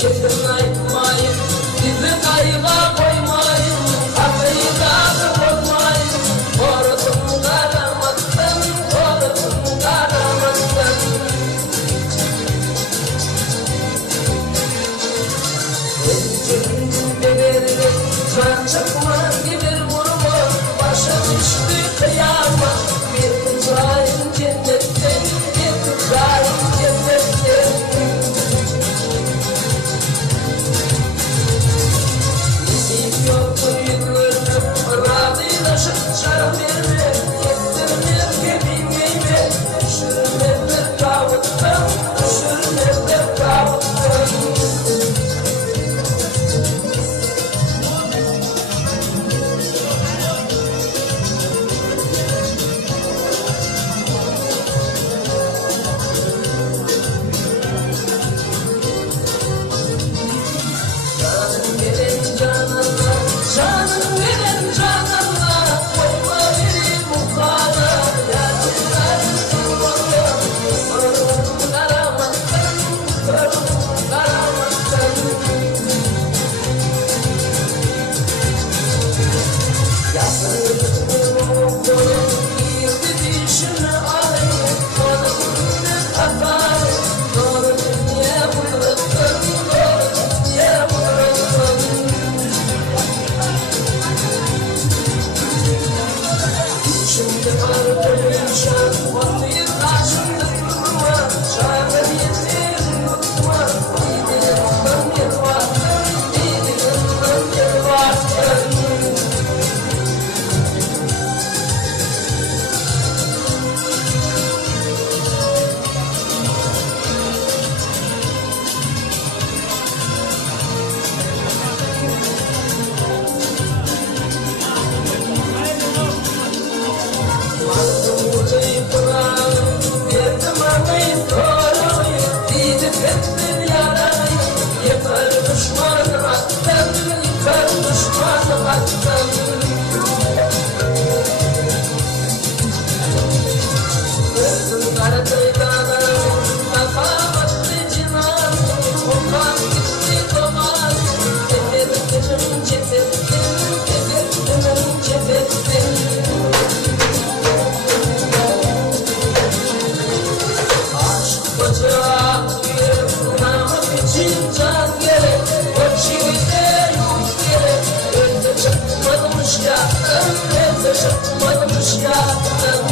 çetin aytmayın, bizi kayga koymayın, hakikaten bozmayın. Korkun karamaktan, korkun karamaktan. Elçinde verilir, can çıkmaz gider vurma, başa düştü kıyamet. Bir kıtrayın cennetten, bir kıtrayın cennetten. Bizim yoktu yüklerine, razılaşıp çar verme, getirme kebimeyme, düşürmeler kavuktan, düşürmeler kavuktan. Canım veren canana, canım veren canana, koyma beni bu kana, yatırlarım kurbanla, sorun karamaktan, sorun karamaktan. Yasırdım kolum, girdi dişimi alayım, kolumunu kaparım, doğru dünya bıraktım, doğru dünya bıraktım. İçimde var perişan, vakti karşımda durma, çare yeterim unutma, iyilerimden bir vardır, iyilerimden bir vardır. Çıkmadım şarttan,